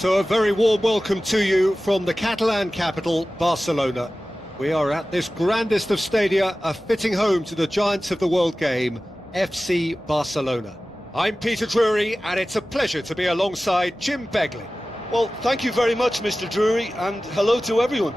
So a very warm welcome to you from the Catalan capital, Barcelona. We are at this grandest of stadia, a fitting home to the giants of the world game, FC Barcelona. I'm Peter Drury, and it's a pleasure to be alongside Jim Begley. Well, thank you very much, Mr. Drury, and hello to everyone.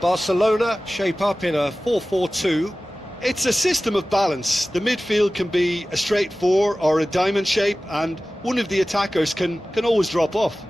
Barcelona shape up in a 4-4-2. It's a system of balance. The midfield can be a straight four or a diamond shape, and one of the attackers can always drop off.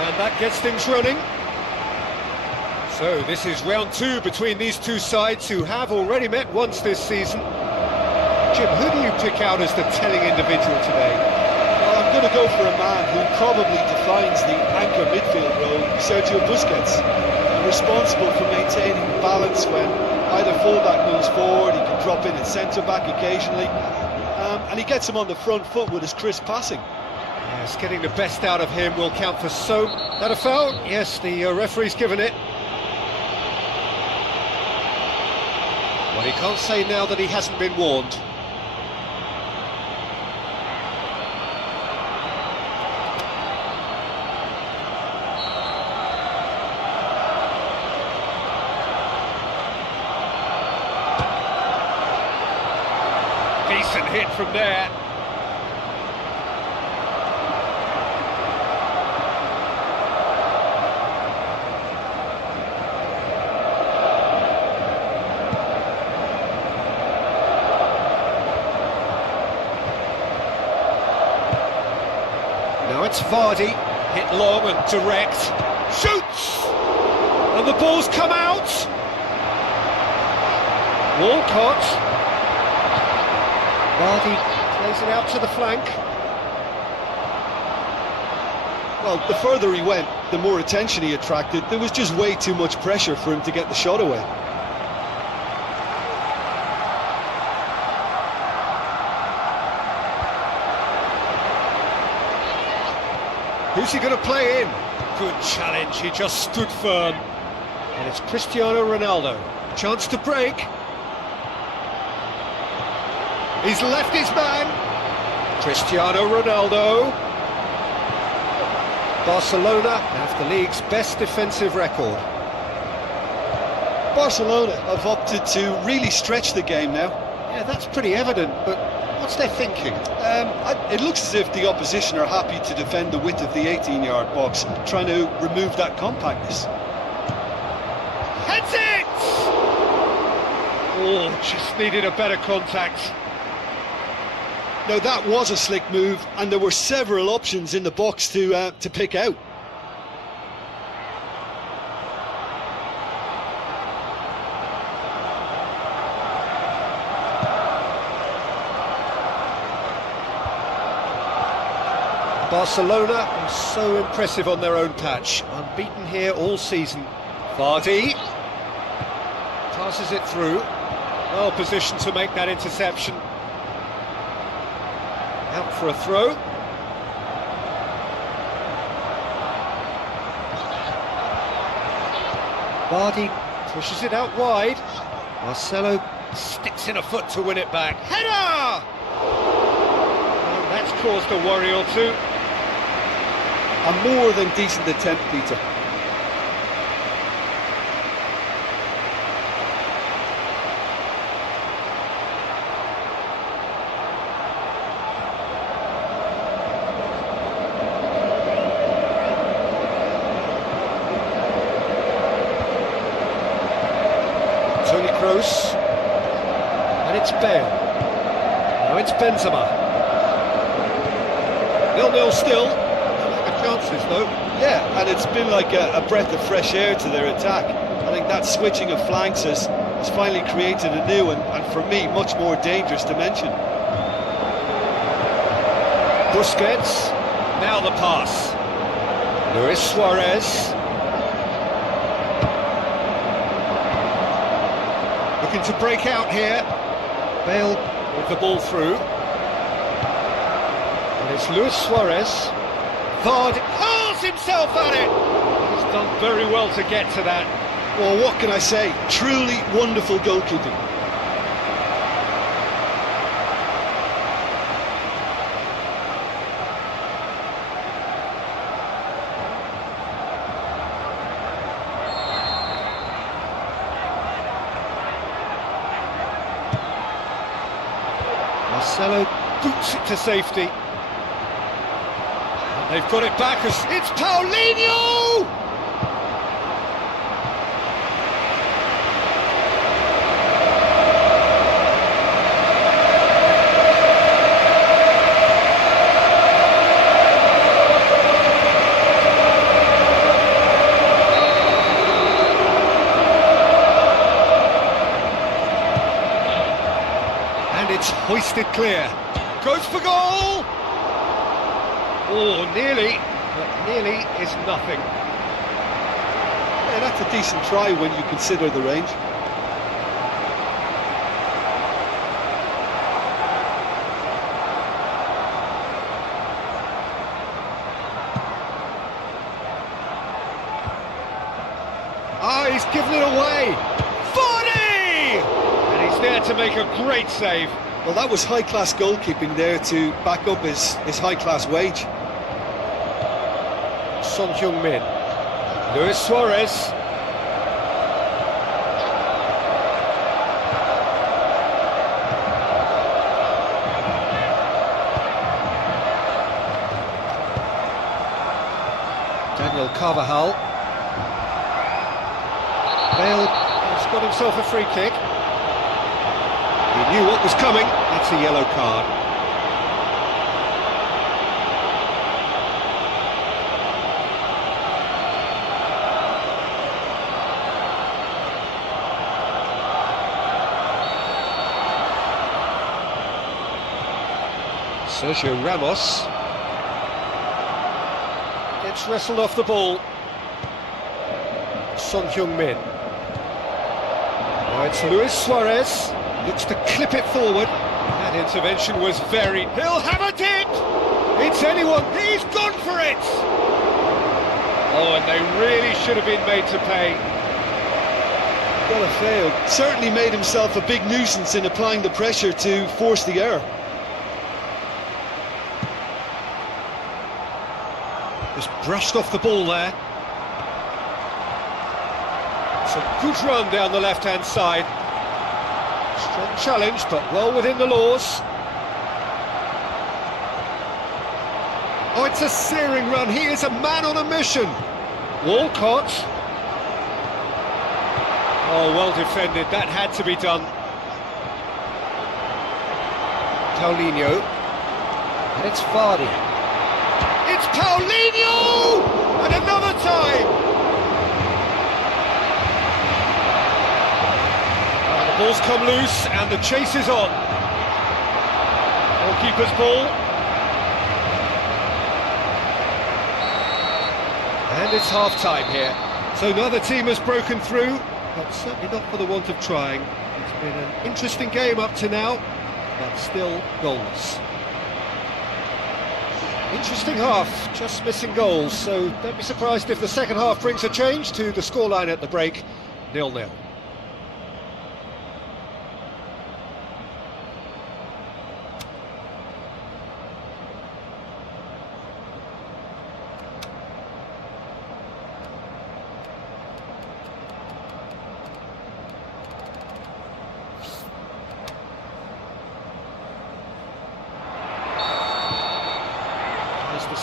And that gets things running. So this is round two between these two sides who have already met once this season. Jim, who do you pick out as the telling individual today? Well, I'm going to go for a man who probably defines the anchor midfield role, Sergio Busquets. Responsible for maintaining balance when either fullback moves forward, he can drop in at centre-back occasionally, and he gets him on the front foot with his crisp passing. Yes, getting the best out of him will count for so... That a foul? Yes, the referee's given it. Well, he can't say now that he hasn't been warned. Decent hit from there. Now it's Vardy, hit long and direct, shoots! And the ball's come out! Walcott. Vardy plays it out to the flank. Well, the further he went, the more attention he attracted. There was just way too much pressure for him to get the shot away. Who's he going to play in? Good challenge, he just stood firm. And it's Cristiano Ronaldo. Chance to break. He's left his man. Cristiano Ronaldo. Barcelona have the league's best defensive record. Barcelona have opted to really stretch the game now. Yeah, that's pretty evident, but what's their thinking? It looks as if the opposition are happy to defend the width of the 18-yard box, trying to remove that compactness. Heads it! Oh, just needed a better contact. Now that was a slick move, and there were several options in the box to pick out. Barcelona are so impressive on their own patch, unbeaten here all season. Vardy passes it through, well positioned to make that interception. Out for a throw. Vardy pushes it out wide. Marcelo sticks in a foot to win it back. Header! caused a worry or two. A more than decent attempt, Peter. Toni Kroos, and it's Bale. Now it's Benzema. 0-0 still. Good chances though. Yeah, and it's been like a breath of fresh air to their attack. I think that switching of flanks has finally created a new and for me, much more dangerous dimension. Busquets, now the pass. Luis Suarez. Looking to break out here. Bale with the ball through. And it's Luis Suarez. Vardy hurls himself at it! He's done very well to get to that. Well, what can I say? Truly wonderful goalkeeping. Marcelo boots it to safety. And they've got it back as it's Paulinho! And it's hoisted clear. Goes for goal! Oh, nearly, but nearly is nothing. Yeah, that's a decent try when you consider the range. Ah, he's given it away! Vardy! And he's there to make a great save. Well, that was high-class goalkeeping there to back up his high-class wage. Son Heung-min. Luis Suarez. Daniel Carvajal. Bale has got himself a free kick. He knew what was coming. That's a yellow card. Sergio Ramos gets wrestled off the ball. Son Heung-min. Now it's Luis Suarez. Looks to clip it forward. That intervention was very... He'll have a dip! It's anyone. He's gone for it! Oh, and they really should have been made to pay. What a fail. Certainly made himself a big nuisance in applying the pressure to force the error. Just brushed off the ball there. It's a good run down the left-hand side. Strong challenge, but well within the laws. Oh, it's a searing run. He is a man on a mission. Walcott. Oh, well defended. That had to be done. Paulinho. And it's Vardy. It's Paulinho! And another time! The ball's come loose and the chase is on. Goalkeeper's ball. And it's half-time here. So neither team has broken through, but certainly not for the want of trying. It's been an interesting game up to now, but still goalless. Interesting half, just missing goals, so don't be surprised if the second half brings a change to the scoreline at the break, 0-0.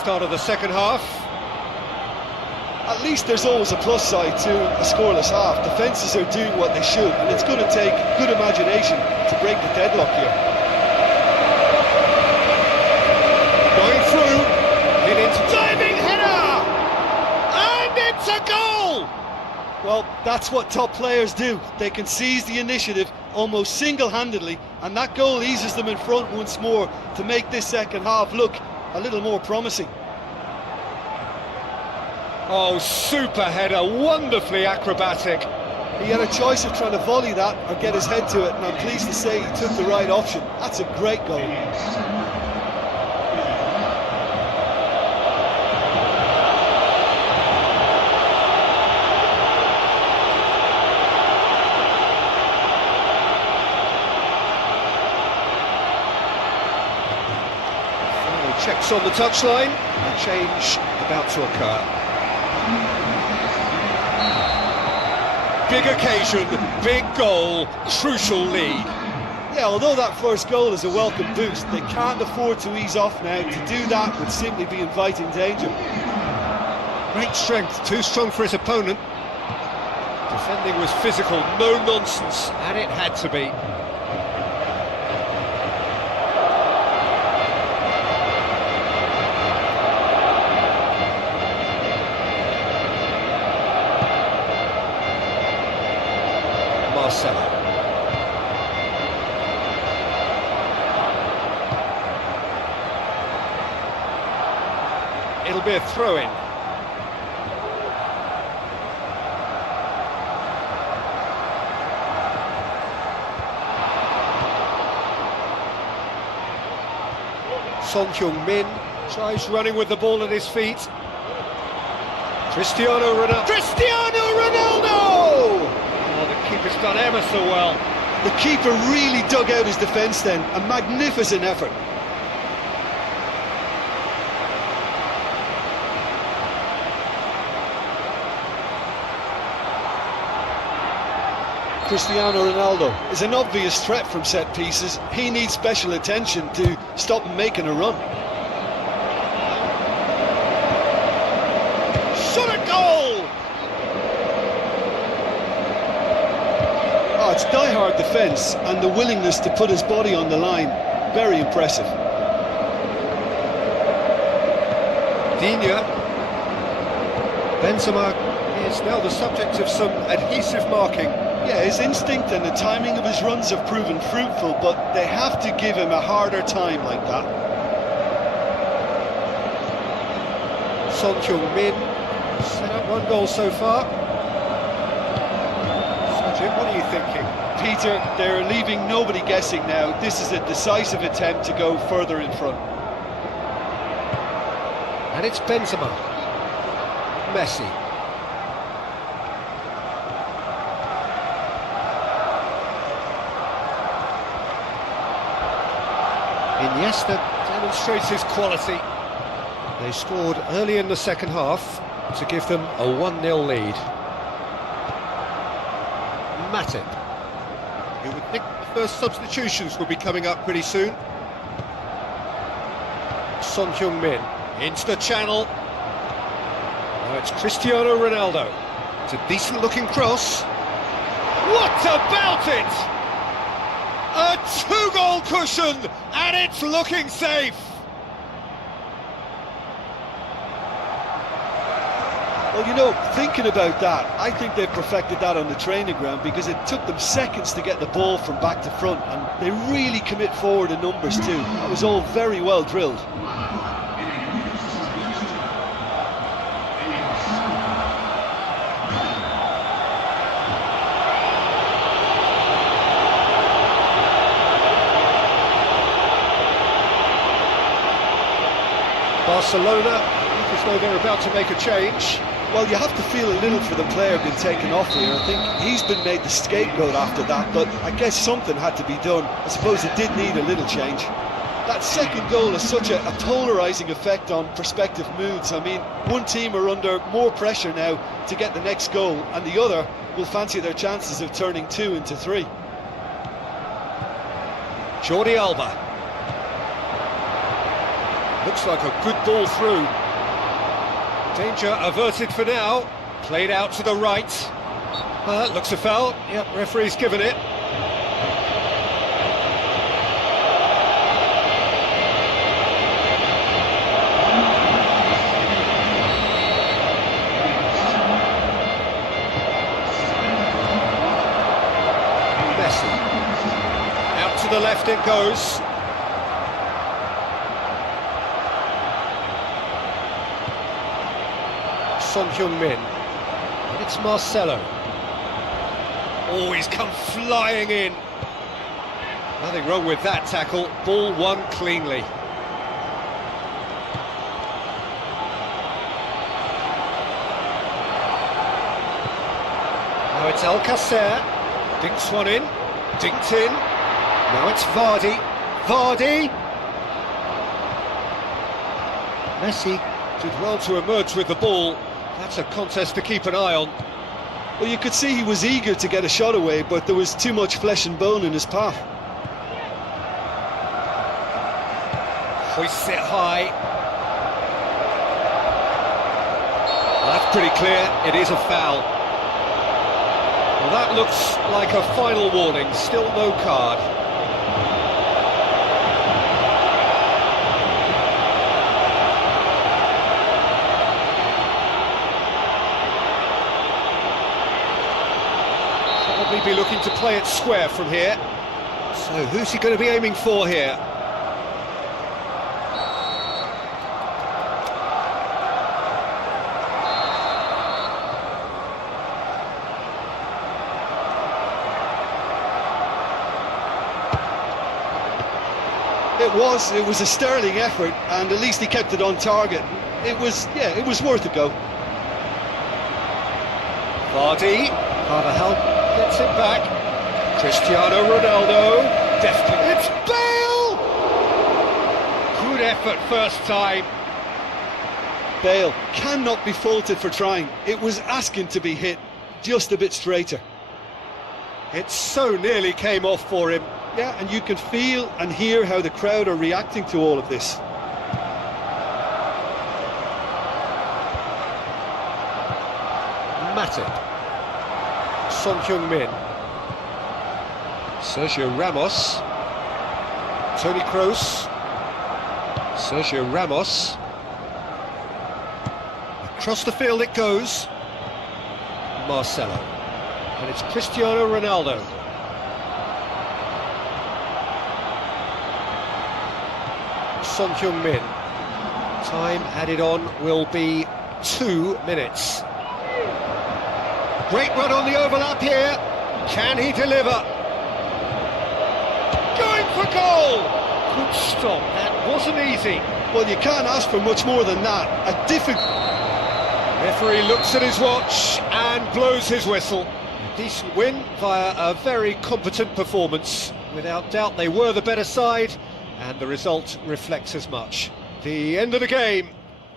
start of the second half. At least there's always a plus side to a scoreless half. Defences are doing what they should, and it's going to take good imagination to break the deadlock here. Going through, hit into diving header, and it's a goal! Well, that's what top players do. They can seize the initiative almost single-handedly, and that goal eases them in front once more to make this second half look a little more promising. Oh, super header, wonderfully acrobatic. He had a choice of trying to volley that or get his head to it, and I'm pleased to say he took the right option. That's a great goal. Final checks on the touchline, a change about to occur. Big occasion, big goal, crucial lead. Yeah, although that first goal is a welcome boost, they can't afford to ease off now. To do that would simply be inviting danger. Great strength, too strong for his opponent. Defending was physical, no nonsense, and it had to be. Marcelo. It'll be a throw-in. Son Heung-min tries running with the ball at his feet. Cristiano Ronaldo! Oh, the keeper's done ever so well. The keeper really dug out his defence then. A magnificent effort. Cristiano Ronaldo is an obvious threat from set pieces. He needs special attention to stop him making a run. Shot a goal! Oh, it's die-hard defence and the willingness to put his body on the line. Very impressive. Digne. Benzema is now the subject of some adhesive marking. Yeah, his instinct and the timing of his runs have proven fruitful, but they have to give him a harder time like that. Son Heung-min set up one goal so far. So Jim, what are you thinking? Peter, they're leaving nobody guessing now. This is a decisive attempt to go further in front. And it's Benzema. Messi. Iniesta demonstrates his quality. They scored early in the second half to give them a 1-0 lead. Matip. You would think the first substitutions would be coming up pretty soon. Son Heung-min into the channel. Now it's Cristiano Ronaldo. It's a decent looking cross. What about it? A 2-goal cushion, and it's looking safe. Well, you know, thinking about that, I think they've perfected that on the training ground because it took them seconds to get the ball from back to front, and they really commit forward in numbers too. That was all very well drilled. Barcelona look as though they're about to make a change. Well, you have to feel a little for the player being taken off here. I think he's been made the scapegoat after that, but I guess something had to be done. I suppose it did need a little change. That second goal has such a polarising effect on prospective moods. I mean, one team are under more pressure now to get the next goal, and the other will fancy their chances of turning 2 into 3. Jordi Alba. Looks like a good ball through. Danger averted for now. Played out to the right. Looks a foul. Yep, referee's given it. Messi. Out to the left it goes. Son Heung-min, and it's Marcelo. Oh, he's come flying in. Nothing wrong with that tackle. Ball won cleanly. Now it's Alcacer. Dinks one in. Dinked in. Now it's Vardy. Vardy. Messi did well to emerge with the ball. That's a contest to keep an eye on. Well, you could see he was eager to get a shot away, but there was too much flesh and bone in his path. Hoists it high. Well, that's pretty clear. It is a foul. Well, that looks like a final warning. Still no card. Probably be looking to play it square from here. So who's he going to be aiming for here? It was a sterling effort, and at least he kept it on target. It was worth a go. Vardy, Carvajal gets it back. Cristiano Ronaldo, definitely. It's Bale! Good effort first time. Bale cannot be faulted for trying. It was asking to be hit just a bit straighter. It so nearly came off for him. Yeah, and you can feel and hear how the crowd are reacting to all of this. Matip. Son Heung-min. Sergio Ramos. Toni Kroos. Sergio Ramos. Across the field it goes. Marcelo. And it's Cristiano Ronaldo. Son Heung-min. Time added on will be 2 minutes. Great run on the overlap here. Can he deliver? Going for goal! Good stop. That wasn't easy. Well, you can't ask for much more than that. A difficult... Referee looks at his watch and blows his whistle. A decent win via a very competent performance. Without doubt, they were the better side, and the result reflects as much. The end of the game.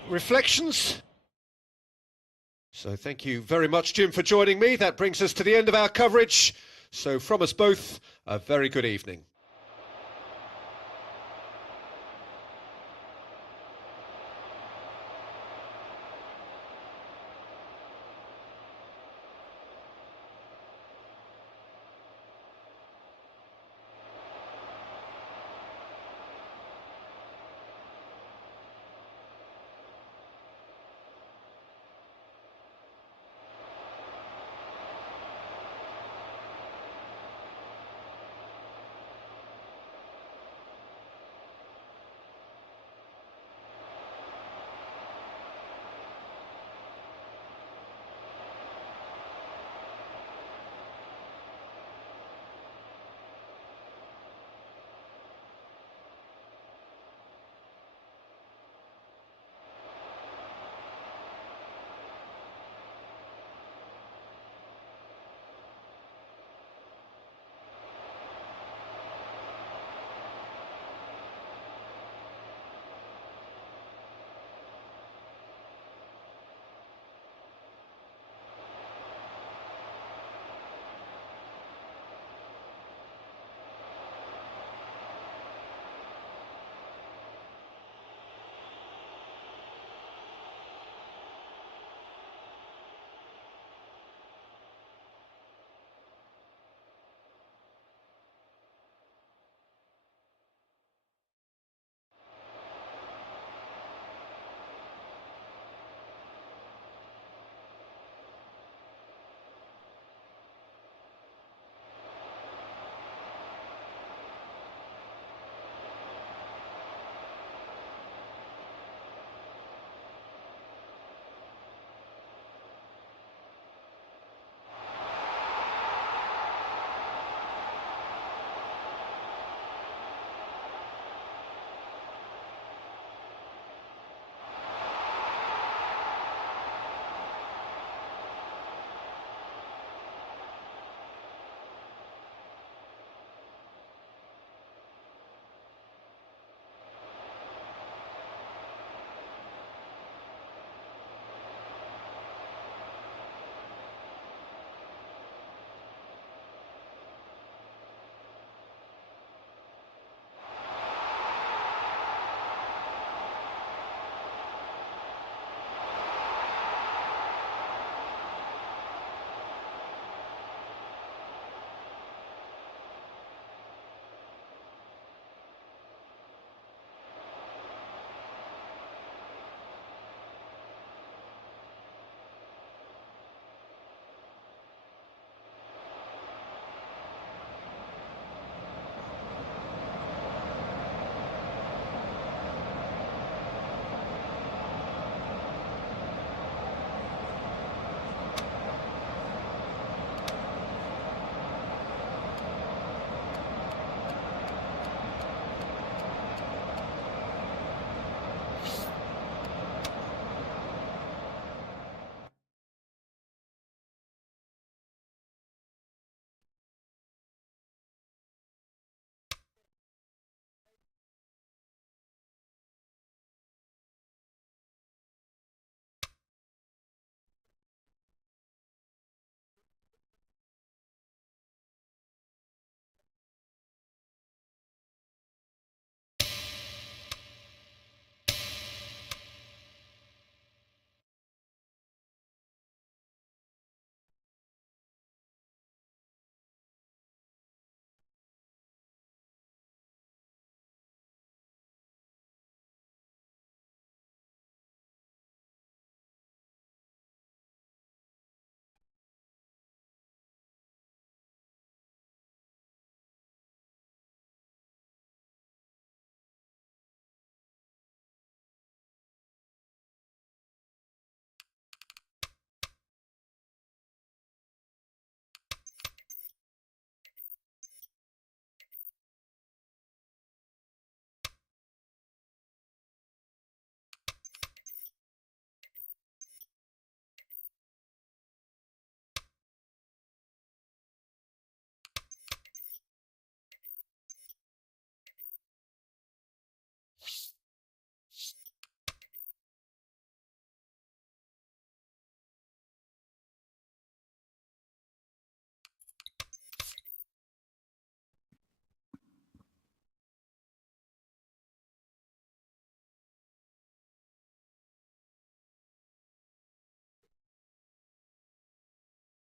Reflections? So thank you very much, Jim, for joining me. That brings us to the end of our coverage. So from us both, a very good evening.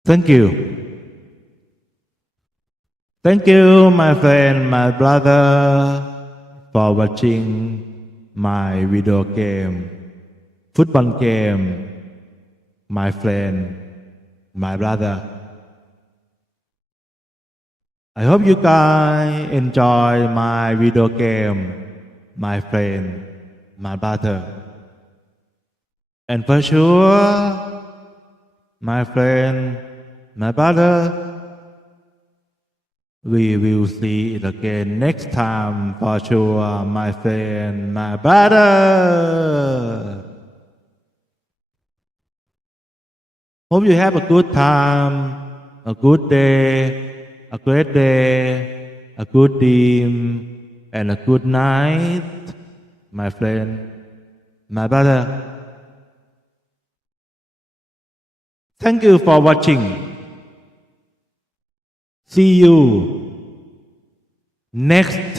Thank you. Thank you, my friend, my brother, for watching my video game, football game, my friend, my brother. I hope you guys enjoy my video game, my friend, my brother. And for sure, my friend, my brother, we will see it again next time for sure, my friend, my brother. Hope you have a good time, a good day, a great day, a good dream, and a good night, my friend, my brother. Thank you for watching. See you next